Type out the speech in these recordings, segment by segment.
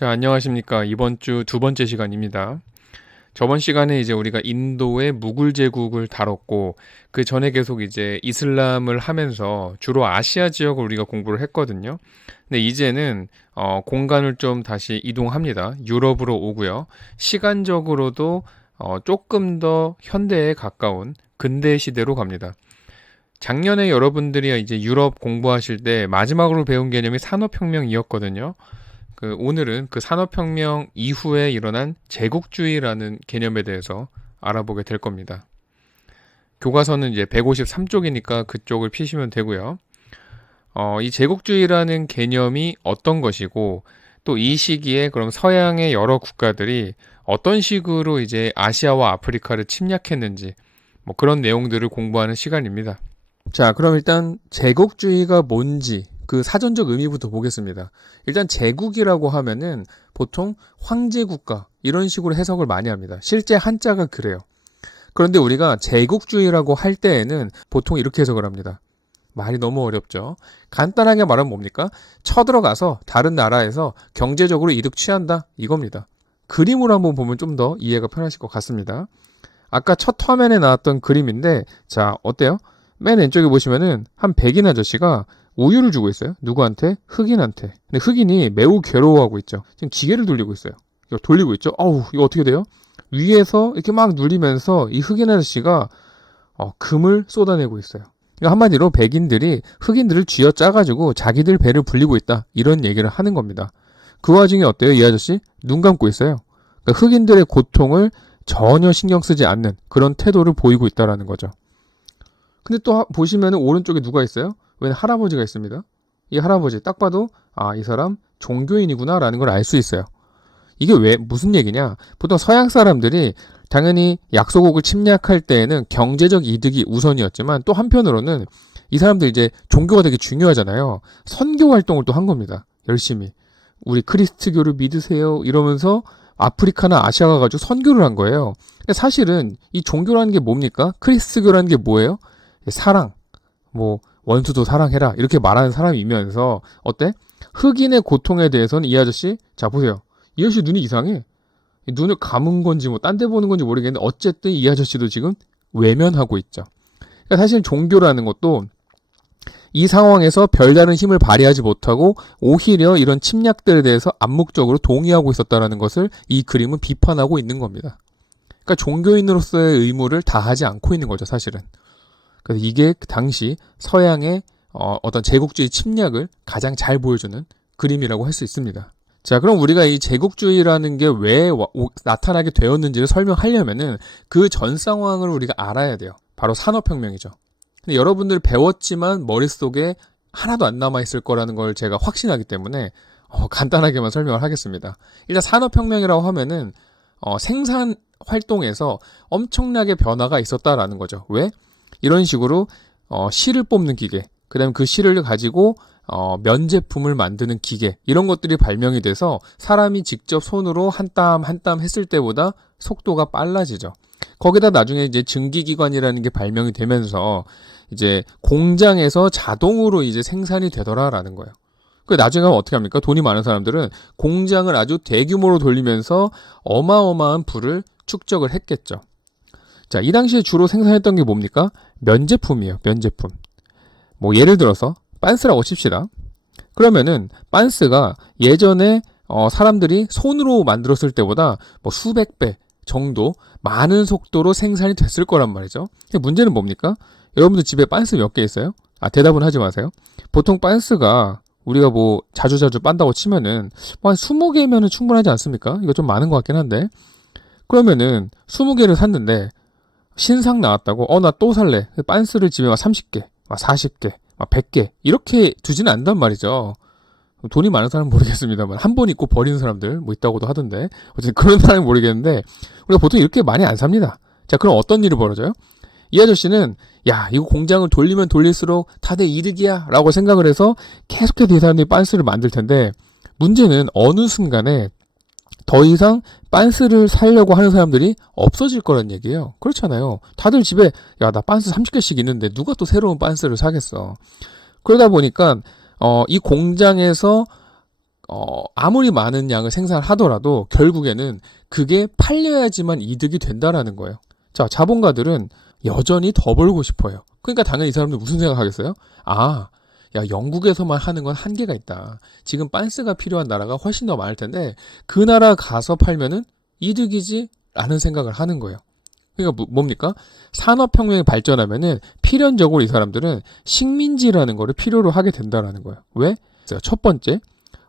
자, 안녕하십니까. 이번 주 두 번째 시간입니다. 저번 시간에 이제 우리가 인도의 무굴 제국을 다뤘고, 그 전에 계속 이제 이슬람을 하면서 주로 아시아 지역을 우리가 공부를 했거든요. 근데 이제는 공간을 좀 다시 이동합니다. 유럽으로 오고요. 시간적으로도 조금 더 현대에 가까운 근대 시대로 갑니다. 작년에 여러분들이 이제 유럽 공부하실 때 마지막으로 배운 개념이 산업혁명이었거든요. 오늘은 그 산업혁명 이후에 일어난 제국주의라는 개념에 대해서 알아보게 될 겁니다. 교과서는 이제 153쪽이니까 그쪽을 피시면 되고요. 이 제국주의라는 개념이 어떤 것이고, 또 이 시기에 그럼 서양의 여러 국가들이 어떤 식으로 이제 아시아와 아프리카를 침략했는지, 뭐 그런 내용들을 공부하는 시간입니다. 자, 그럼 일단 제국주의가 뭔지 그 사전적 의미부터 보겠습니다. 일단 제국이라고 하면은 보통 황제국가 이런 식으로 해석을 많이 합니다. 실제 한자가 그래요. 그런데 우리가 제국주의라고 할 때에는 보통 이렇게 해석을 합니다. 말이 너무 어렵죠. 간단하게 말하면 뭡니까? 쳐들어가서 다른 나라에서 경제적으로 이득 취한다 이겁니다. 그림으로 한번 보면 좀 더 이해가 편하실 것 같습니다. 아까 첫 화면에 나왔던 그림인데, 자, 어때요? 맨 왼쪽에 보시면은 한 백인 아저씨가 우유를 주고 있어요. 누구한테? 흑인한테. 근데 흑인이 매우 괴로워하고 있죠. 지금 기계를 돌리고 있어요. 이거 돌리고 있죠. 아우, 이거 어떻게 돼요? 위에서 이렇게 막 눌리면서 이 흑인 아저씨가 금을 쏟아내고 있어요. 그러니까 한마디로 백인들이 흑인들을 쥐어짜가지고 자기들 배를 불리고 있다. 이런 얘기를 하는 겁니다. 그 와중에 어때요? 이 아저씨? 눈 감고 있어요. 그러니까 흑인들의 고통을 전혀 신경 쓰지 않는 그런 태도를 보이고 있다는 거죠. 근데 또 보시면 오른쪽에 누가 있어요? 웬 할아버지가 있습니다. 이 할아버지 딱 봐도 이 사람 종교인이구나 라는 걸 알 수 있어요. 이게 왜 무슨 얘기냐? 보통 서양 사람들이 당연히 약소국을 침략할 때에는 경제적 이득이 우선이었지만, 또 한편으로는 이 사람들 이제 종교가 되게 중요하잖아요. 선교 활동을 또 한 겁니다. 열심히. 우리 크리스트교를 믿으세요 이러면서 아프리카나 아시아 가가지고 선교를 한 거예요. 사실은 이 종교라는 게 뭡니까? 크리스트교라는 게 뭐예요? 사랑, 뭐 원수도 사랑해라 이렇게 말하는 사람이면서 어때? 흑인의 고통에 대해서는 이 아저씨, 자 보세요. 이 아저씨 눈이 이상해. 눈을 감은 건지 뭐 딴 데 보는 건지 모르겠는데 어쨌든 이 아저씨도 지금 외면하고 있죠. 그러니까 사실 종교라는 것도 이 상황에서 별다른 힘을 발휘하지 못하고 오히려 이런 침략들에 대해서 암묵적으로 동의하고 있었다는 것을 이 그림은 비판하고 있는 겁니다. 그러니까 종교인으로서의 의무를 다하지 않고 있는 거죠, 사실은. 그래서 이게 그 당시 서양의 어떤 제국주의 침략을 가장 잘 보여주는 그림이라고 할 수 있습니다. 자, 그럼 우리가 이 제국주의라는 게 왜 나타나게 되었는지를 설명하려면은 그 전 상황을 우리가 알아야 돼요. 바로 산업혁명이죠. 근데 여러분들 배웠지만 머릿속에 하나도 안 남아있을 거라는 걸 제가 확신하기 때문에 간단하게만 설명을 하겠습니다. 일단 산업혁명이라고 하면은 생산 활동에서 엄청나게 변화가 있었다라는 거죠. 왜? 이런 식으로 실을 뽑는 기계, 그 다음에 그 실을 가지고 면제품을 만드는 기계, 이런 것들이 발명이 돼서 사람이 직접 손으로 한 땀 한 땀 했을 때보다 속도가 빨라지죠. 거기다 나중에 이제 증기기관이라는 게 발명이 되면서 이제 공장에서 자동으로 이제 생산이 되더라라는 거예요. 그 나중에 하면 어떻게 합니까? 돈이 많은 사람들은 공장을 아주 대규모로 돌리면서 어마어마한 부를 축적을 했겠죠. 자, 이 당시에 주로 생산했던 게 뭡니까? 면제품이에요. 면제품. 뭐 예를 들어서 빤스라고 칩시다. 그러면은 빤스가 예전에 사람들이 손으로 만들었을 때보다 뭐 수백 배 정도 많은 속도로 생산이 됐을 거란 말이죠. 근데 문제는 뭡니까? 여러분들 집에 빤스 몇 개 있어요? 대답은 하지 마세요. 보통 빤스가 우리가 뭐 자주자주 빤다고 치면은 뭐 한 20개면은 충분하지 않습니까? 이거 좀 많은 것 같긴 한데. 그러면은 20개를 샀는데 신상 나왔다고 나 또 살래. 빤스를 집에 막 30개, 막 40개, 막 100개 이렇게 두지는 않단 말이죠. 돈이 많은 사람은 모르겠습니다만 한 번 입고 버리는 사람들 뭐 있다고도 하던데, 어쨌든 그런 사람은 모르겠는데 우리가 보통 이렇게 많이 안 삽니다. 자, 그럼 어떤 일이 벌어져요? 이 아저씨는 야, 이거 공장을 돌리면 돌릴수록 다들 이득이야 라고 생각을 해서 계속해서 이 사람들이 빤스를 만들 텐데, 문제는 어느 순간에 더 이상 빤스를 사려고 하는 사람들이 없어질 거란 얘기예요. 그렇잖아요. 다들 집에 야, 나 빤스 30개씩 있는데 누가 또 새로운 빤스를 사겠어. 그러다 보니까 이 공장에서 아무리 많은 양을 생산하더라도 결국에는 그게 팔려야지만 이득이 된다라는 거예요. 자, 자본가들은 여전히 더 벌고 싶어요. 그러니까 당연히 이 사람들 무슨 생각하겠어요? 아, 야, 영국에서만 하는 건 한계가 있다. 지금 빤스가 필요한 나라가 훨씬 더 많을 텐데 그 나라 가서 팔면은 이득이지? 라는 생각을 하는 거예요. 그러니까 뭡니까? 산업혁명이 발전하면은 필연적으로 이 사람들은 식민지라는 거를 필요로 하게 된다라는 거예요. 왜? 첫 번째,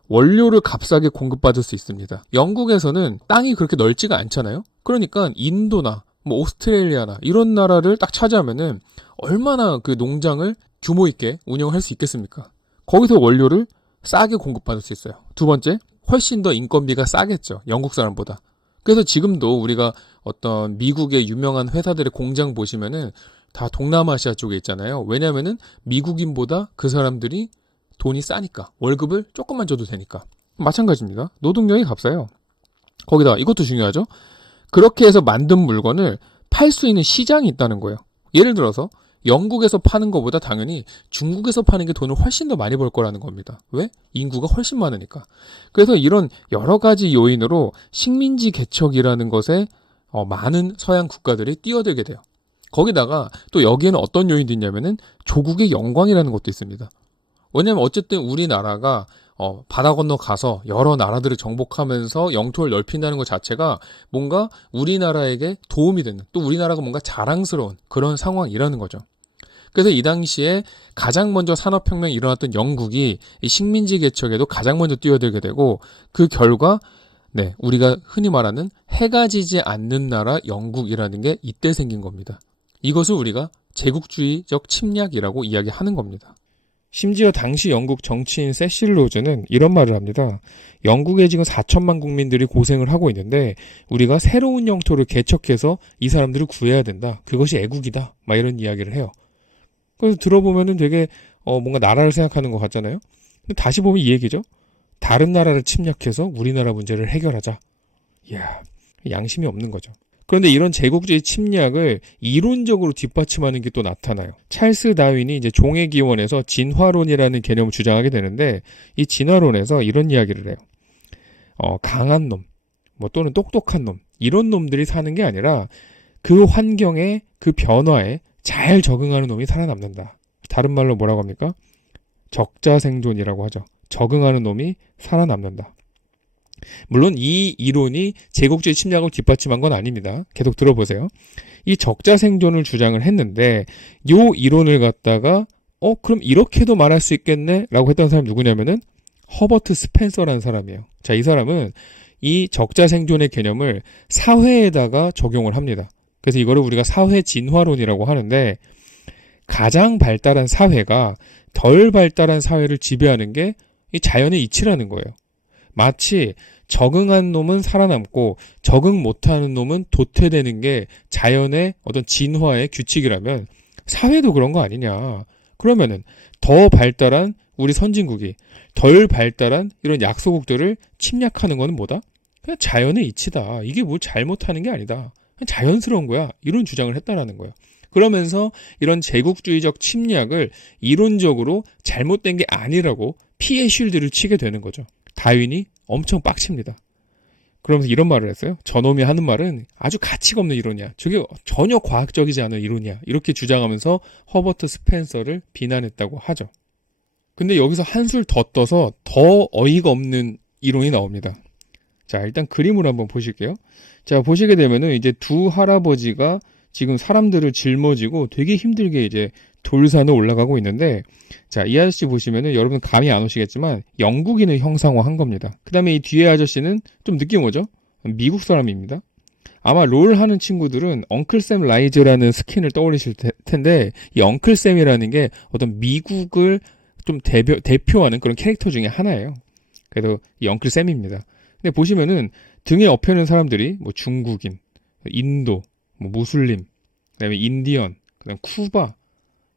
원료를 값싸게 공급받을 수 있습니다. 영국에서는 땅이 그렇게 넓지가 않잖아요. 그러니까 인도나 뭐 오스트레일리아나 이런 나라를 딱 차지하면은 얼마나 그 농장을 규모 있게 운영할 수 있겠습니까? 거기서 원료를 싸게 공급받을 수 있어요. 두 번째, 훨씬 더 인건비가 싸겠죠. 영국 사람보다. 그래서 지금도 우리가 어떤 미국의 유명한 회사들의 공장 보시면은 다 동남아시아 쪽에 있잖아요. 왜냐면은 미국인보다 그 사람들이 돈이 싸니까. 월급을 조금만 줘도 되니까. 마찬가지입니다. 노동력이 값싸요. 거기다 이것도 중요하죠. 그렇게 해서 만든 물건을 팔 수 있는 시장이 있다는 거예요. 예를 들어서 영국에서 파는 것보다 당연히 중국에서 파는 게 돈을 훨씬 더 많이 벌 거라는 겁니다. 왜? 인구가 훨씬 많으니까. 그래서 이런 여러 가지 요인으로 식민지 개척이라는 것에 많은 서양 국가들이 뛰어들게 돼요. 거기다가 또 여기에는 어떤 요인도 있냐면은 조국의 영광이라는 것도 있습니다. 왜냐면 어쨌든 우리나라가 바다 건너 가서 여러 나라들을 정복하면서 영토를 넓힌다는 것 자체가 뭔가 우리나라에게 도움이 되는, 또 우리나라가 뭔가 자랑스러운 그런 상황이라는 거죠. 그래서 이 당시에 가장 먼저 산업혁명이 일어났던 영국이 이 식민지 개척에도 가장 먼저 뛰어들게 되고, 그 결과 우리가 흔히 말하는 해가 지지 않는 나라 영국이라는 게 이때 생긴 겁니다. 이것을 우리가 제국주의적 침략이라고 이야기하는 겁니다. 심지어 당시 영국 정치인 세실 로즈는 이런 말을 합니다. 영국에 지금 4천만 국민들이 고생을 하고 있는데 우리가 새로운 영토를 개척해서 이 사람들을 구해야 된다. 그것이 애국이다. 막 이런 이야기를 해요. 그래서 들어보면은 되게 뭔가 나라를 생각하는 것 같잖아요. 근데 다시 보면 이 얘기죠. 다른 나라를 침략해서 우리나라 문제를 해결하자. 이야, 양심이 없는 거죠. 그런데 이런 제국주의 침략을 이론적으로 뒷받침하는 게 또 나타나요. 찰스 다윈이 이제 종의 기원에서 진화론이라는 개념을 주장하게 되는데, 이 진화론에서 이런 이야기를 해요. 강한 놈, 뭐 또는 똑똑한 놈, 이런 놈들이 사는 게 아니라 그 환경에, 그 변화에 잘 적응하는 놈이 살아남는다. 다른 말로 뭐라고 합니까? 적자생존이라고 하죠. 적응하는 놈이 살아남는다. 물론 이 이론이 제국주의 침략을 뒷받침한 건 아닙니다. 계속 들어보세요. 이 적자 생존을 주장을 했는데 요 이론을 갖다가 그럼 이렇게도 말할 수 있겠네? 라고 했던 사람이 누구냐면은 허버트 스펜서라는 사람이에요. 자, 이 사람은 이 적자 생존의 개념을 사회에다가 적용을 합니다. 그래서 이거를 우리가 사회 진화론이라고 하는데, 가장 발달한 사회가 덜 발달한 사회를 지배하는 게 이 자연의 이치라는 거예요. 마치 적응한 놈은 살아남고 적응 못하는 놈은 도태되는 게 자연의 어떤 진화의 규칙이라면 사회도 그런 거 아니냐. 그러면은 더 발달한 우리 선진국이 덜 발달한 이런 약소국들을 침략하는 건 뭐다? 그냥 자연의 이치다. 이게 뭘 잘못하는 게 아니다. 그냥 자연스러운 거야. 이런 주장을 했다라는 거예요. 그러면서 이런 제국주의적 침략을 이론적으로 잘못된 게 아니라고 피해 쉴드를 치게 되는 거죠. 다윈이 엄청 빡칩니다. 그러면서 이런 말을 했어요. 저놈이 하는 말은 아주 가치가 없는 이론이야. 저게 전혀 과학적이지 않은 이론이야. 이렇게 주장하면서 허버트 스펜서를 비난했다고 하죠. 근데 여기서 한술 더 떠서 더 어이가 없는 이론이 나옵니다. 자, 일단 그림을 한번 보실게요. 자, 보시게 되면은 이제 두 할아버지가 지금 사람들을 짊어지고 되게 힘들게 이제 돌산을 올라가고 있는데, 자, 이 아저씨 보시면은 여러분 감이 안 오시겠지만 영국인을 형상화한 겁니다. 그 다음에 이 뒤에 아저씨는 좀 느낌 오죠? 미국 사람입니다. 아마 롤 하는 친구들은 엉클샘 라이즈라는 스킨을 떠올리실 텐데, 이 엉클샘이라는 게 어떤 미국을 좀 대표하는 그런 캐릭터 중에 하나예요. 그래서 이 엉클샘입니다. 근데 보시면은 등에 업혀있는 사람들이 뭐 중국인, 인도, 뭐 무슬림, 그다음에 인디언, 그다음 쿠바,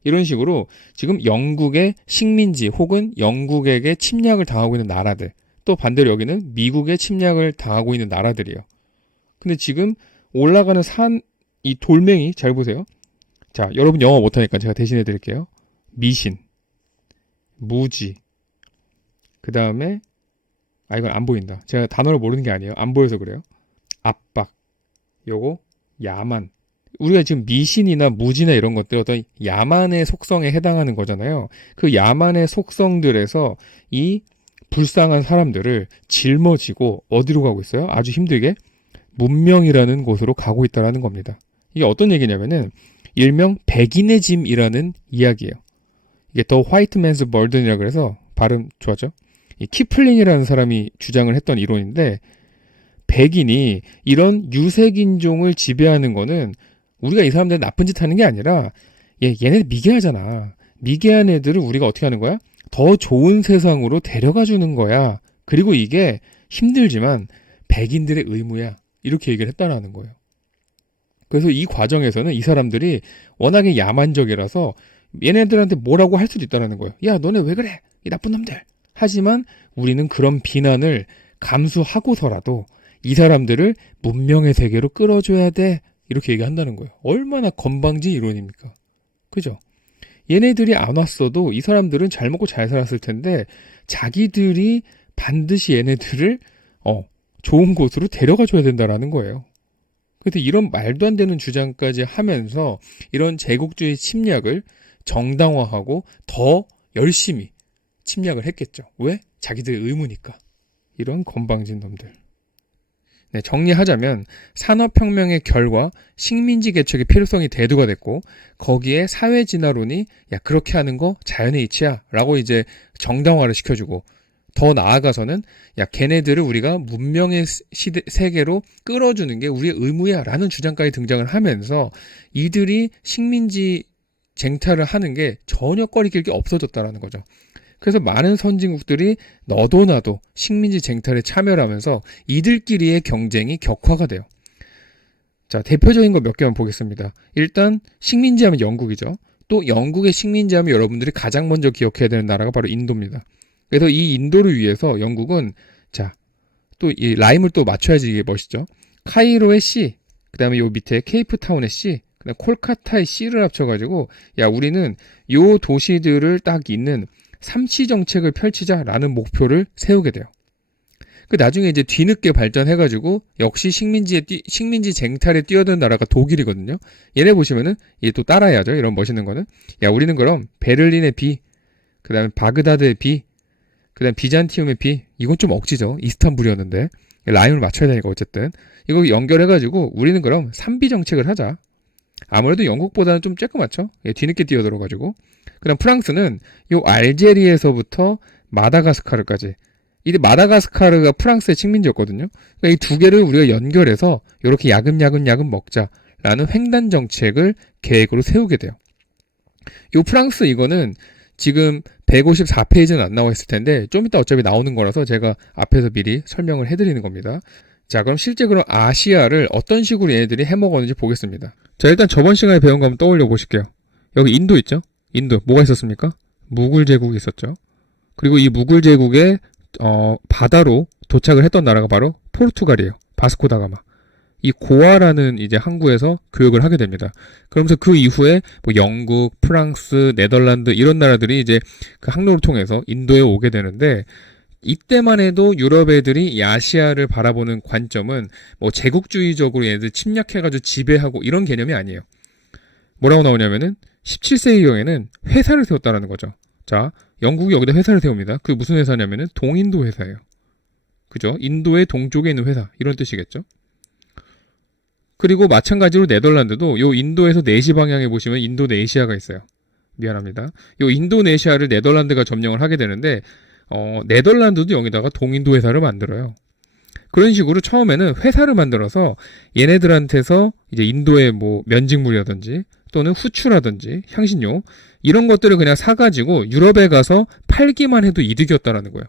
이런 식으로 지금 영국의 식민지 혹은 영국에게 침략을 당하고 있는 나라들, 또 반대로 여기는 미국의 침략을 당하고 있는 나라들이에요. 근데 지금 올라가는 이 돌멩이 잘 보세요. 자, 여러분 영어 못하니까 제가 대신해 드릴게요. 미신, 무지, 그 다음에 아, 이건 안 보인다. 제가 단어를 모르는 게 아니에요. 안 보여서 그래요. 압박, 요거 야만. 우리가 지금 미신이나 무지나 이런 것들 어떤 야만의 속성에 해당하는 거잖아요. 그 야만의 속성들에서 이 불쌍한 사람들을 짊어지고 어디로 가고 있어요? 아주 힘들게 문명이라는 곳으로 가고 있다라는 겁니다. 이게 어떤 얘기냐면은 일명 백인의 짐이라는 이야기예요. 이게 더 화이트맨스 버든이라 그래서 발음 좋았죠? 이 키플링이라는 사람이 주장을 했던 이론인데 백인이 이런 유색인종을 지배하는 거는 우리가 이 사람들 나쁜 짓 하는 게 아니라 얘네들 미개하잖아. 미개한 애들을 우리가 어떻게 하는 거야? 더 좋은 세상으로 데려가 주는 거야. 그리고 이게 힘들지만 백인들의 의무야. 이렇게 얘기를 했다라는 거예요. 그래서 이 과정에서는 이 사람들이 워낙에 야만적이라서 얘네들한테 뭐라고 할 수도 있다는 거예요. 야, 너네 왜 그래? 이 나쁜 놈들. 하지만 우리는 그런 비난을 감수하고서라도 이 사람들을 문명의 세계로 끌어줘야 돼. 이렇게 얘기한다는 거예요. 얼마나 건방진 이론입니까? 그죠? 얘네들이 안 왔어도 이 사람들은 잘 먹고 잘 살았을 텐데 자기들이 반드시 얘네들을 좋은 곳으로 데려가 줘야 된다라는 거예요. 그래서 이런 말도 안 되는 주장까지 하면서 이런 제국주의 침략을 정당화하고 더 열심히 침략을 했겠죠. 왜? 자기들의 의무니까. 이런 건방진 놈들. 네, 정리하자면 산업혁명의 결과 식민지 개척의 필요성이 대두가 됐고 거기에 사회진화론이 야 그렇게 하는 거 자연의 이치야 라고 이제 정당화를 시켜주고 더 나아가서는 야 걔네들을 우리가 문명의 세계로 끌어주는 게 우리의 의무야 라는 주장까지 등장을 하면서 이들이 식민지 쟁탈을 하는 게 전혀 꺼리낄 게 없어졌다라는 거죠. 그래서 많은 선진국들이 너도 나도 식민지 쟁탈에 참여를 하면서 이들끼리의 경쟁이 격화가 돼요. 자, 대표적인 거 몇 개만 보겠습니다. 일단 식민지 하면 영국이죠. 또 영국의 식민지 하면 여러분들이 가장 먼저 기억해야 되는 나라가 바로 인도입니다. 그래서 이 인도를 위해서 영국은 자, 또 이 라임을 또 맞춰야지 이게 멋있죠. 카이로의 C, 그 다음에 요 밑에 케이프타운의 C, 그다음 콜카타의 C를 합쳐가지고 야 우리는 요 도시들을 딱 잇는 삼시 정책을 펼치자라는 목표를 세우게 돼요. 그 나중에 이제 뒤늦게 발전해가지고 역시 식민지 쟁탈에 뛰어든 나라가 독일이거든요. 얘네 보시면은 얘 또 따라해야죠. 이런 멋있는 거는 야 우리는 그럼 베를린의 B, 그 다음에 바그다드의 B, 그 다음에 비잔티움의 B. 이건 좀 억지죠. 이스탄불이었는데 라임을 맞춰야 되니까 어쨌든 이거 연결해가지고 우리는 그럼 3B 정책을 하자. 아무래도 영국보다는 좀 쬐끄맣죠. 얘 뒤늦게 뛰어들어가지고 그 다음 프랑스는 요 알제리에서부터 마다가스카르까지. 이 마다가스카르가 프랑스의 식민지였거든요. 그러니까 이 두 개를 우리가 연결해서 이렇게 야금야금 먹자라는 횡단 정책을 계획으로 세우게 돼요. 요 프랑스 이거는 지금 154페이지는 안 나와 있을 텐데 좀 이따 어차피 나오는 거라서 제가 앞에서 미리 설명을 해드리는 겁니다. 자, 그럼 실제 그럼 아시아를 어떤 식으로 얘네들이 해먹었는지 보겠습니다. 자, 일단 저번 시간에 배운 거 한번 떠올려 보실게요. 여기 인도 있죠? 인도 뭐가 있었습니까? 무굴 제국이 있었죠. 그리고 이 무굴 제국의 바다로 도착을 했던 나라가 바로 포르투갈이에요. 바스코다가마. 이 고아라는 이제 항구에서 교육을 하게 됩니다. 그러면서 그 이후에 뭐 영국, 프랑스, 네덜란드 이런 나라들이 이제 그 항로를 통해서 인도에 오게 되는데 이때만 해도 유럽 애들이 이 아시아를 바라보는 관점은 뭐 제국주의적으로 얘네들 침략해가지고 지배하고 이런 개념이 아니에요. 뭐라고 나오냐면은 17세기경에는 회사를 세웠다라는 거죠. 자, 영국이 여기다 회사를 세웁니다. 그게 무슨 회사냐면은 동인도 회사예요. 그죠? 인도의 동쪽에 있는 회사 이런 뜻이겠죠. 그리고 마찬가지로 네덜란드도 요 인도에서 내시 방향에 보시면 인도네시아가 있어요. 미안합니다. 요 인도네시아를 네덜란드가 점령을 하게 되는데 네덜란드도 여기다가 동인도 회사를 만들어요. 그런 식으로 처음에는 회사를 만들어서 얘네들한테서 이제 인도의 뭐 면직물이라든지 또는 후추라든지 향신료 이런 것들을 그냥 사가지고 유럽에 가서 팔기만 해도 이득이었다라는 거예요.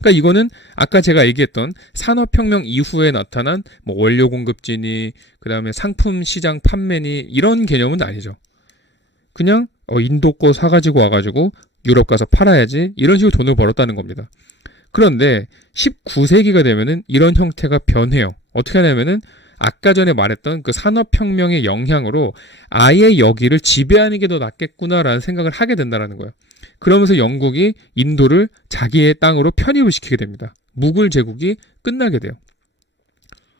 그러니까 이거는 아까 제가 얘기했던 산업혁명 이후에 나타난 뭐 원료 공급진이 그 다음에 상품 시장 판매니 이런 개념은 아니죠. 그냥 인도 거 사가지고 와가지고 유럽 가서 팔아야지 이런 식으로 돈을 벌었다는 겁니다. 그런데 19세기가 되면은 이런 형태가 변해요. 어떻게 하냐면은 아까 전에 말했던 그 산업혁명의 영향으로 아예 여기를 지배하는 게 더 낫겠구나라는 생각을 하게 된다는 거예요. 그러면서 영국이 인도를 자기의 땅으로 편입을 시키게 됩니다. 무굴 제국이 끝나게 돼요.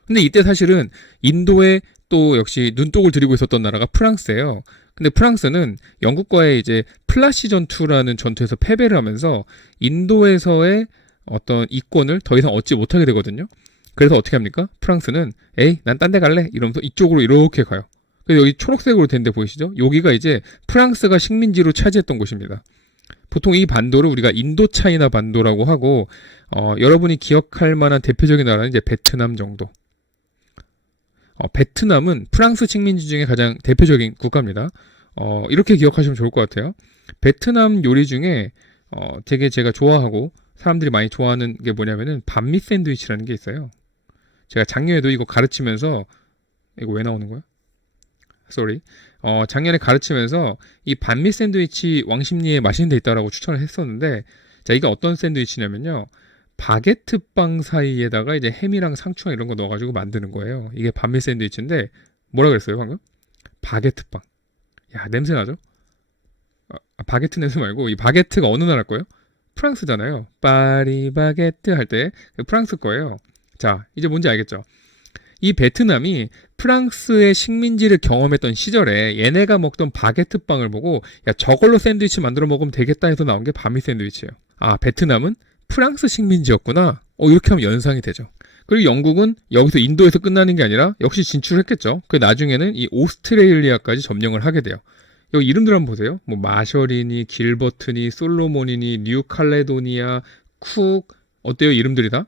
근데 이때 사실은 인도에 또 역시 눈독을 들이고 있었던 나라가 프랑스예요. 근데 프랑스는 영국과의 이제 플라시 전투라는 전투에서 패배를 하면서 인도에서의 어떤 이권을 더 이상 얻지 못하게 되거든요. 그래서 어떻게 합니까? 프랑스는 에이, 난 딴 데 갈래? 이러면서 이쪽으로 이렇게 가요. 그래서 여기 초록색으로 된 데 보이시죠? 여기가 이제 프랑스가 식민지로 차지했던 곳입니다. 보통 이 반도를 우리가 인도차이나 반도라고 하고, 여러분이 기억할 만한 대표적인 나라는 이제 베트남 정도. 베트남은 프랑스 식민지 중에 가장 대표적인 국가입니다. 이렇게 기억하시면 좋을 것 같아요. 베트남 요리 중에 되게 제가 좋아하고 사람들이 많이 좋아하는 게 뭐냐면은 반미 샌드위치라는 게 있어요. 제가 작년에도 이거 가르치면서, 이거 왜 나오는 거야? 쏘리. 작년에 가르치면서 이 반미 샌드위치 왕십리에 맛있는 데 있다라고 추천을 했었는데, 자, 이게 어떤 샌드위치냐면요. 바게트 빵 사이에다가 이제 햄이랑 상추랑 이런 거 넣어가지고 만드는 거예요. 이게 반미 샌드위치인데, 뭐라 그랬어요, 방금? 바게트 빵. 야, 냄새 나죠? 바게트 냄새 말고, 이 바게트가 어느 나라 거예요? 프랑스잖아요. 파리바게트 할 때 프랑스 거예요. 자, 이제 뭔지 알겠죠? 이 베트남이 프랑스의 식민지를 경험했던 시절에 얘네가 먹던 바게트 빵을 보고 야, 저걸로 샌드위치 만들어 먹으면 되겠다 해서 나온 게 바미 샌드위치예요. 아, 베트남은 프랑스 식민지였구나. 이렇게 하면 연상이 되죠. 그리고 영국은 여기서 인도에서 끝나는 게 아니라 역시 진출했겠죠. 그 나중에는 이 오스트레일리아까지 점령을 하게 돼요. 여기 이름들 한번 보세요. 뭐 마셔리니, 길버트니, 솔로몬이니, 뉴칼레도니아, 쿡, 어때요? 이름들이 다?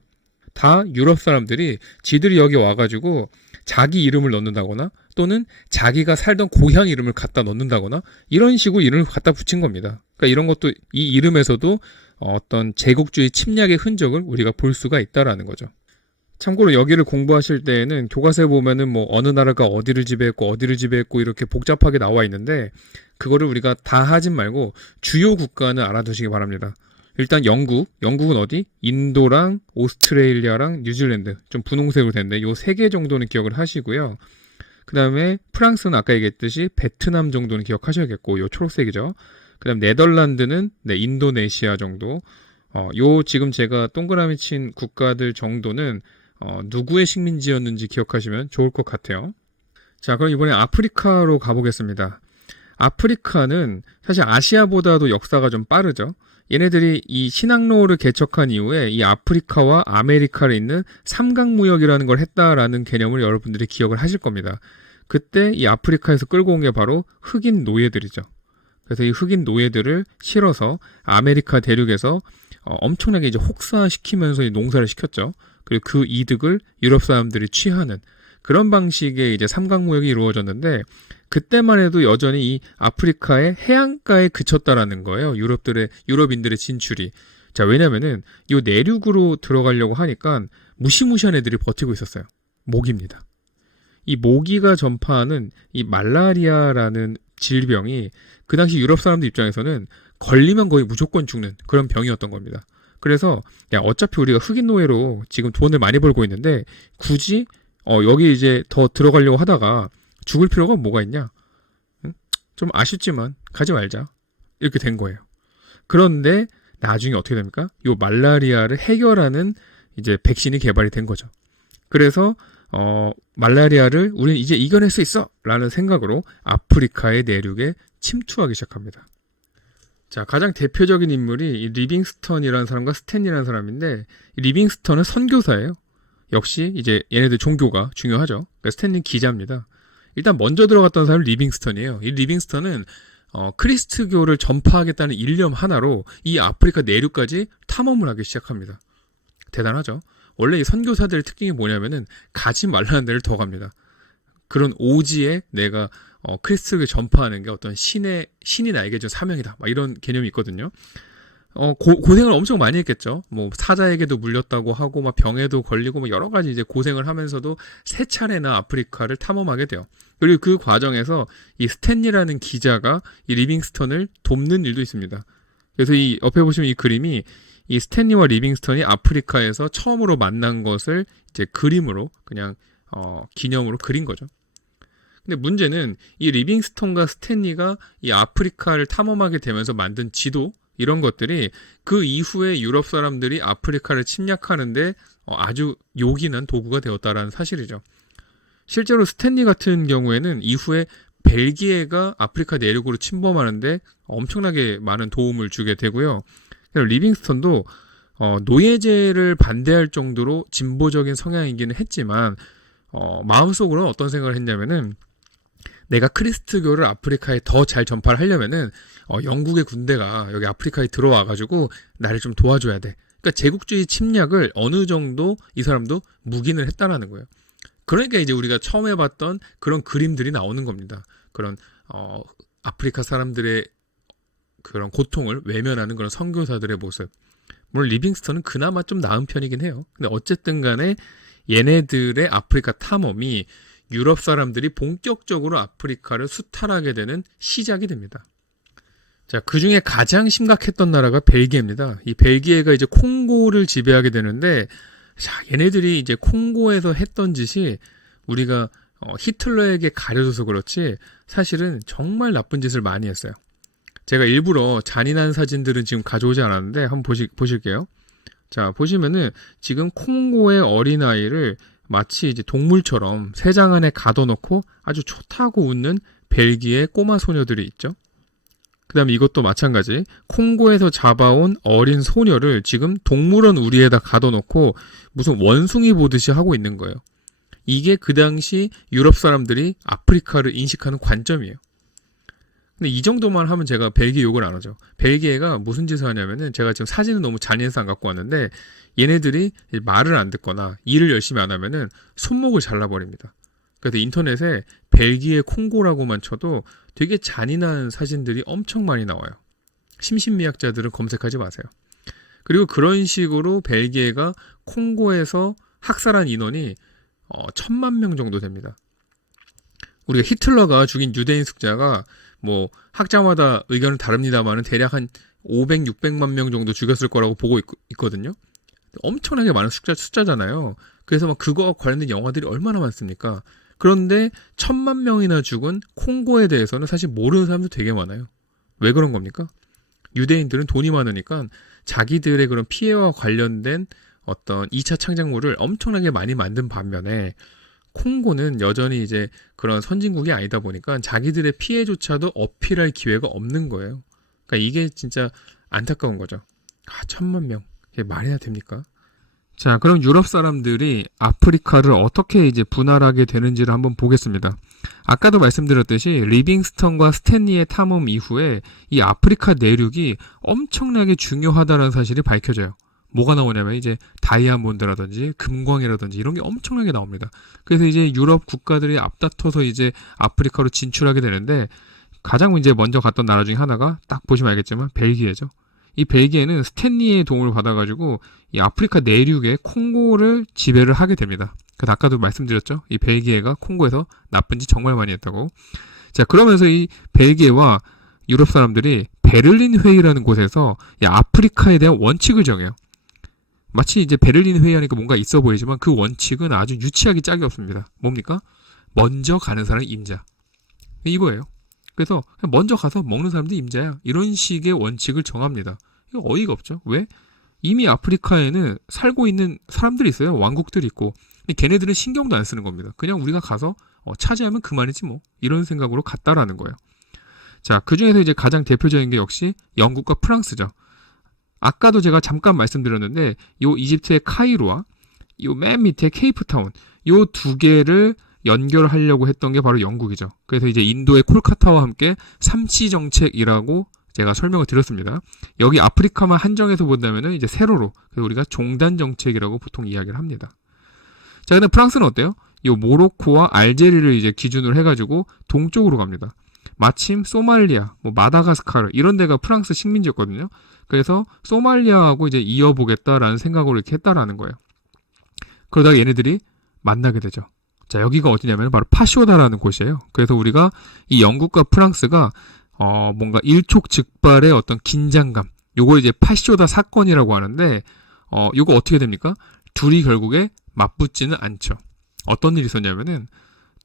다 유럽 사람들이 지들이 여기 와가지고 자기 이름을 넣는다거나 또는 자기가 살던 고향 이름을 갖다 넣는다거나 이런 식으로 이름을 갖다 붙인 겁니다. 그러니까 이런 것도 이 이름에서도 어떤 제국주의 침략의 흔적을 우리가 볼 수가 있다라는 거죠. 참고로 여기를 공부하실 때에는 교과서에 보면은 뭐 어느 나라가 어디를 지배했고 이렇게 복잡하게 나와 있는데 그거를 우리가 다 하진 말고 주요 국가는 알아두시기 바랍니다. 일단 영국은 어디? 인도랑 오스트레일리아랑 뉴질랜드, 좀 분홍색으로 됐는데 요 세 개 정도는 기억을 하시고요. 그 다음에 프랑스는 아까 얘기했듯이 베트남 정도는 기억하셔야겠고, 요 초록색이죠. 그 다음 네덜란드는 인도네시아 정도. 요 지금 제가 동그라미 친 국가들 정도는 누구의 식민지였는지 기억하시면 좋을 것 같아요. 자, 그럼 이번에 아프리카로 가보겠습니다. 아프리카는 사실 아시아보다도 역사가 좀 빠르죠. 얘네들이 이 신항로를 개척한 이후에 이 아프리카와 아메리카에 있는 삼각무역이라는 걸 했다라는 개념을 여러분들이 기억을 하실 겁니다. 그때 이 아프리카에서 끌고 온 게 바로 흑인 노예들이죠. 그래서 이 흑인 노예들을 실어서 아메리카 대륙에서 엄청나게 이제 혹사시키면서 이 농사를 시켰죠. 그리고 그 이득을 유럽 사람들이 취하는 그런 방식의 이제 삼각무역이 이루어졌는데 그때만 해도 여전히 이 아프리카의 해안가에 그쳤다라는 거예요. 유럽인들의 진출이. 자, 왜냐면은 이 내륙으로 들어가려고 하니까 무시무시한 애들이 버티고 있었어요. 모기입니다. 이 모기가 전파하는 이 말라리아라는 질병이 그 당시 유럽 사람들 입장에서는 걸리면 거의 무조건 죽는 그런 병이었던 겁니다. 그래서 야, 어차피 우리가 흑인 노예로 지금 돈을 많이 벌고 있는데 굳이 여기 이제 더 들어가려고 하다가 죽을 필요가 뭐가 있냐? 응? 좀 아쉽지만 가지 말자. 이렇게 된 거예요. 그런데 나중에 어떻게 됩니까? 이 말라리아를 해결하는 이제 백신이 개발이 된 거죠. 그래서 말라리아를 우리는 이제 이겨낼 수 있어! 라는 생각으로 아프리카의 내륙에 침투하기 시작합니다. 자, 가장 대표적인 인물이 이 리빙스턴이라는 사람과 스탠리라는 사람인데 이 리빙스턴은 선교사예요. 역시 이제 얘네들 종교가 중요하죠. 그러니까 스탠리는 기자입니다. 일단 먼저 들어갔던 사람은 리빙스턴이에요. 이 리빙스턴은 크리스트교를 전파하겠다는 일념 하나로 이 아프리카 내륙까지 탐험을 하기 시작합니다. 대단하죠. 원래 이 선교사들의 특징이 뭐냐면은 가지 말라는 데를 더 갑니다. 그런 오지에 내가 크리스트교를 전파하는 게 어떤 신이 나에게 준 사명이다. 막 이런 개념이 있거든요. 고생을 엄청 많이 했겠죠. 뭐 사자에게도 물렸다고 하고 막 병에도 걸리고 뭐 여러 가지 이제 고생을 하면서도 세 차례나 아프리카를 탐험하게 돼요. 그리고 그 과정에서 이 스탠리라는 기자가 이 리빙스턴을 돕는 일도 있습니다. 그래서 이 옆에 보시면 이 그림이 이 스탠리와 리빙스턴이 아프리카에서 처음으로 만난 것을 이제 그림으로 그냥 기념으로 그린 거죠. 근데 문제는 이 리빙스턴과 스탠리가 이 아프리카를 탐험하게 되면서 만든 지도, 이런 것들이 그 이후에 유럽 사람들이 아프리카를 침략하는데 아주 요긴한 도구가 되었다라는 사실이죠. 실제로 스탠리 같은 경우에는 이후에 벨기에가 아프리카 내륙으로 침범하는데 엄청나게 많은 도움을 주게 되고요. 리빙스턴도 노예제를 반대할 정도로 진보적인 성향이기는 했지만 마음속으로는 어떤 생각을 했냐면은 내가 크리스트교를 아프리카에 더 잘 전파를 하려면은 영국의 군대가 여기 아프리카에 들어와가지고 나를 좀 도와줘야 돼. 그러니까 제국주의 침략을 어느 정도 이 사람도 묵인을 했다라는 거예요. 그러니까 이제 우리가 처음에 봤던 그런 그림들이 나오는 겁니다. 그런 아프리카 사람들의 그런 고통을 외면하는 그런 선교사들의 모습. 물론 리빙스턴은 그나마 좀 나은 편이긴 해요. 근데 어쨌든 간에 얘네들의 아프리카 탐험이 유럽 사람들이 본격적으로 아프리카를 수탈하게 되는 시작이 됩니다. 자, 그 중에 가장 심각했던 나라가 벨기에입니다. 이 벨기에가 이제 콩고를 지배하게 되는데, 자, 얘네들이 이제 콩고에서 했던 짓이 우리가 히틀러에게 가려져서 그렇지 사실은 정말 나쁜 짓을 많이 했어요. 제가 일부러 잔인한 사진들은 지금 가져오지 않았는데 한번 보실게요. 자, 보시면은 지금 콩고의 어린아이를 마치 이제 동물처럼 새장 안에 가둬놓고 아주 좋다고 웃는 벨기에 꼬마 소녀들이 있죠. 그 다음에 이것도 마찬가지. 콩고에서 잡아온 어린 소녀를 지금 동물원 우리에다 가둬놓고 무슨 원숭이 보듯이 하고 있는 거예요. 이게 그 당시 유럽 사람들이 아프리카를 인식하는 관점이에요. 근데 이 정도만 하면 제가 벨기에 욕을 안 하죠. 벨기에가 무슨 짓을 하냐면은 제가 지금 사진은 너무 잔인해서 안 갖고 왔는데 얘네들이 말을 안 듣거나 일을 열심히 안 하면은 손목을 잘라버립니다. 그래서 인터넷에 벨기에 콩고라고만 쳐도 되게 잔인한 사진들이 엄청 많이 나와요. 심신미약자들은 검색하지 마세요. 그리고 그런 식으로 벨기에가 콩고에서 학살한 인원이 1000만 명 정도 됩니다. 우리가 히틀러가 죽인 유대인 숫자가 뭐 학자마다 의견은 다릅니다만은 대략 한 500, 600만 명 정도 죽였을 거라고 보고 있거든요. 엄청나게 많은 숫자잖아요. 그래서 막 그거와 관련된 영화들이 얼마나 많습니까? 그런데 1000만 명이나 죽은 콩고에 대해서는 사실 모르는 사람도 되게 많아요. 왜 그런 겁니까? 유대인들은 돈이 많으니까 자기들의 그런 피해와 관련된 어떤 2차 창작물을 엄청나게 많이 만든 반면에 콩고는 여전히 이제 그런 선진국이 아니다 보니까 자기들의 피해조차도 어필할 기회가 없는 거예요. 그러니까 이게 진짜 안타까운 거죠. 1000만 명. 이게 말이나 됩니까? 자, 그럼 유럽 사람들이 아프리카를 어떻게 이제 분할하게 되는지를 한번 보겠습니다. 아까도 말씀드렸듯이 리빙스턴과 스탠리의 탐험 이후에 이 아프리카 내륙이 엄청나게 중요하다는 사실이 밝혀져요. 뭐가 나오냐면 이제 다이아몬드라든지 금광이라든지 이런 게 엄청나게 나옵니다. 그래서 이제 유럽 국가들이 앞다퉈서 이제 아프리카로 진출하게 되는데 가장 이제 먼저 갔던 나라 중에 하나가 딱 보시면 알겠지만 벨기에죠. 이 벨기에는 스탠리의 도움을 받아가지고 이 아프리카 내륙의 콩고를 지배를 하게 됩니다. 그래서 아까도 말씀드렸죠. 이 벨기에가 콩고에서 나쁜 짓 정말 많이 했다고. 자, 그러면서 이 벨기에와 유럽 사람들이 베를린 회의라는 곳에서 이 아프리카에 대한 원칙을 정해요. 마치 이제 베를린 회의하니까 뭔가 있어 보이지만 그 원칙은 아주 유치하게 짝이 없습니다. 뭡니까? 먼저 가는 사람이 임자. 이거예요. 그래서 먼저 가서 먹는 사람도 임자야. 이런 식의 원칙을 정합니다. 이거 어이가 없죠. 왜? 이미 아프리카에는 살고 있는 사람들이 있어요. 왕국들이 있고. 걔네들은 신경도 안 쓰는 겁니다. 그냥 우리가 가서 차지하면 그만이지 뭐. 이런 생각으로 갔다라는 거예요. 자, 그 중에서 이제 가장 대표적인 게 역시 영국과 프랑스죠. 아까도 제가 잠깐 말씀드렸는데 요 이집트의 카이로와 요 맨 밑에 케이프타운 요 두 개를 연결하려고 했던 게 바로 영국이죠. 그래서 이제 인도의 콜카타와 함께 삼치 정책이라고 제가 설명을 드렸습니다. 여기 아프리카만 한정해서 본다면은 이제 세로로 그래서 우리가 종단 정책이라고 보통 이야기를 합니다. 자, 근데 프랑스는 어때요? 요 모로코와 알제리를 이제 기준으로 해가지고 동쪽으로 갑니다. 마침 소말리아, 뭐 마다가스카르 이런 데가 프랑스 식민지였거든요. 그래서 소말리아하고 이제 이어보겠다라는 생각으로 이렇게 했다라는 거예요. 그러다가 얘네들이 만나게 되죠. 자, 여기가 어디냐면 바로 파쇼다라는 곳이에요. 그래서 우리가 이 영국과 프랑스가 뭔가 일촉즉발의 어떤 긴장감, 요걸 이제 파쇼다 사건이라고 하는데 요거 어떻게 됩니까? 둘이 결국에 맞붙지는 않죠. 어떤 일이 있었냐면은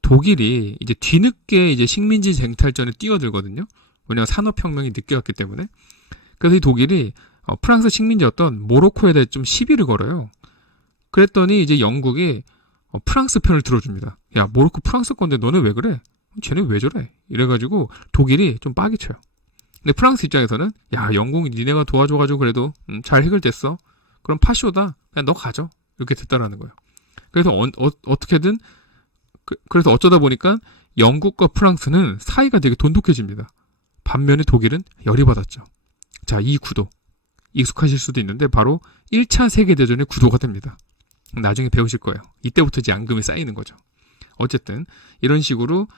독일이 이제 뒤늦게 이제 식민지 쟁탈전에 뛰어들거든요. 왜냐하면 산업혁명이 늦게 왔기 때문에. 그래서 이 독일이 프랑스 식민지였던 모로코에 대해 좀 시비를 걸어요. 그랬더니 이제 영국이 프랑스 편을 들어줍니다. 야, 모로코 프랑스 건데 너네 왜 그래? 쟤네 왜 저래? 이래가지고 독일이 좀 빠기쳐요. 근데 프랑스 입장에서는 야, 영국이 니네가 도와줘가지고 그래도 잘 해결됐어. 그럼 파쇼다. 그냥 너 가져. 이렇게 됐다라는 거예요. 그래서 어떻게든 그래서 어쩌다 보니까 영국과 프랑스는 사이가 되게 돈독해집니다. 반면에 독일은 열이 받았죠. 자, 이 구도 익숙하실 수도 있는데 바로 1차 세계대전의 구도가 됩니다. 나중에 배우실 거예요. 이때부터 이제 앙금이 쌓이는 거죠. 어쨌든 이런 식으로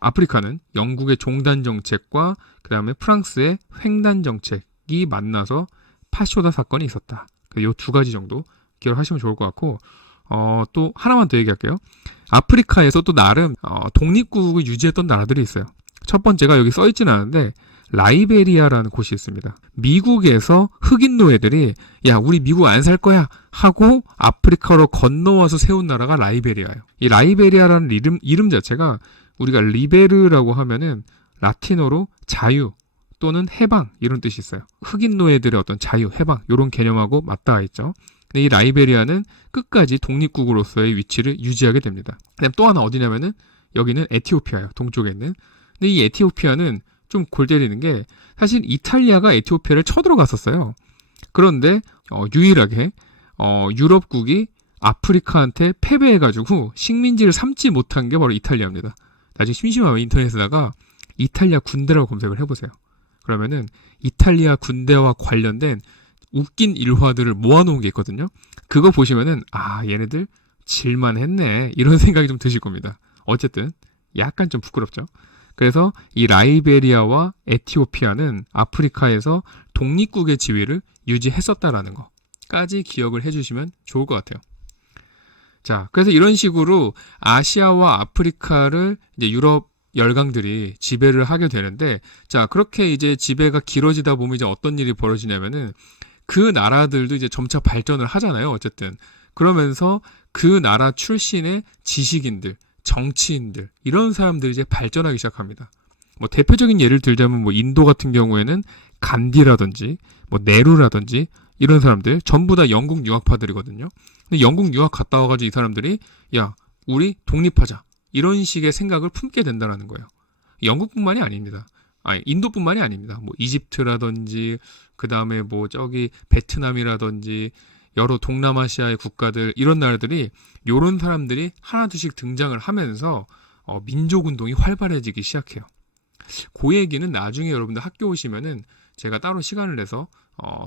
아프리카는 영국의 종단 정책과 그 다음에 프랑스의 횡단 정책이 만나서 파쇼다 사건이 있었다. 이 두 가지 정도 기억하시면 좋을 것 같고 또 하나만 더 얘기할게요. 아프리카에서 또 나름 독립국을 유지했던 나라들이 있어요. 첫 번째가 여기 써있지는 않은데 라이베리아라는 곳이 있습니다. 미국에서 흑인 노예들이 야, 우리 미국 안 살 거야 하고 아프리카로 건너와서 세운 나라가 라이베리아예요. 이 라이베리아라는 이름 자체가 우리가 리베르라고 하면은 라틴어로 자유 또는 해방 이런 뜻이 있어요. 흑인 노예들의 어떤 자유, 해방 이런 개념하고 맞닿아 있죠. 근데 이 라이베리아는 끝까지 독립국으로서의 위치를 유지하게 됩니다. 그다음 또 하나 어디냐면은 여기는 에티오피아예요. 동쪽에 있는. 근데 이 에티오피아는 좀 골 때리는 게 사실 이탈리아가 에티오피아를 쳐들어갔었어요. 그런데 유일하게 유럽국이 아프리카한테 패배해가지고 식민지를 삼지 못한 게 바로 이탈리아입니다. 나중에 심심하면 인터넷에다가 이탈리아 군대라고 검색을 해보세요. 그러면은 이탈리아 군대와 관련된 웃긴 일화들을 모아놓은 게 있거든요. 그거 보시면은 얘네들 질만했네 이런 생각이 좀 드실 겁니다. 어쨌든 약간 좀 부끄럽죠. 그래서 이 라이베리아와 에티오피아는 아프리카에서 독립국의 지위를 유지했었다라는 거까지 기억을 해주시면 좋을 것 같아요. 자, 그래서 이런 식으로 아시아와 아프리카를 이제 유럽 열강들이 지배를 하게 되는데, 자, 그렇게 이제 지배가 길어지다 보면 이제 어떤 일이 벌어지냐면은 그 나라들도 이제 점차 발전을 하잖아요. 어쨌든. 그러면서 그 나라 출신의 지식인들, 정치인들, 이런 사람들이 이제 발전하기 시작합니다. 뭐 대표적인 예를 들자면 뭐 인도 같은 경우에는 간디라든지 뭐 네루라든지 이런 사람들 전부 다 영국 유학파들이거든요. 근데 영국 유학 갔다 와가지고 이 사람들이 야, 우리 독립하자 이런 식의 생각을 품게 된다는 거예요. 영국뿐만이 아닙니다. 인도뿐만이 아닙니다. 뭐 이집트라든지 그 다음에 뭐 저기 베트남이라든지 여러 동남아시아의 국가들 이런 나라들이 이런 사람들이 하나둘씩 등장을 하면서 민족운동이 활발해지기 시작해요. 그 얘기는 나중에 여러분들 학교 오시면은 제가 따로 시간을 내서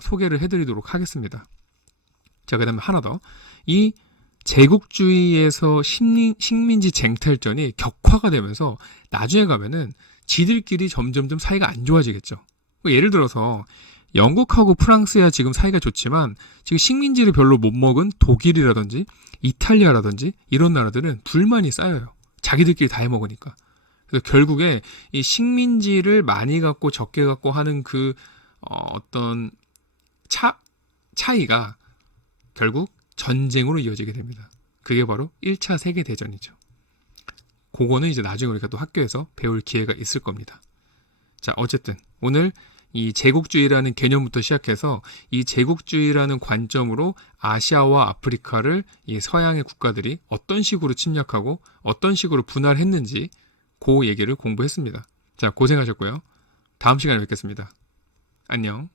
소개를 해드리도록 하겠습니다. 자, 그 다음에 하나 더. 이 제국주의에서 식민지 쟁탈전이 격화가 되면서 나중에 가면은 지들끼리 점점점 사이가 안 좋아지겠죠. 예를 들어서 영국하고 프랑스야 지금 사이가 좋지만 지금 식민지를 별로 못 먹은 독일이라든지 이탈리아라든지 이런 나라들은 불만이 쌓여요. 자기들끼리 다 해먹으니까. 그래서 결국에 이 식민지를 많이 갖고 적게 갖고 하는 그 어떤 차이가 결국 전쟁으로 이어지게 됩니다. 그게 바로 1차 세계대전이죠. 그거는 이제 나중에 우리가 또 학교에서 배울 기회가 있을 겁니다. 자, 어쨌든 오늘 이 제국주의라는 개념부터 시작해서 이 제국주의라는 관점으로 아시아와 아프리카를 이 서양의 국가들이 어떤 식으로 침략하고 어떤 식으로 분할했는지 그 얘기를 공부했습니다. 자, 고생하셨고요. 다음 시간에 뵙겠습니다. 안녕.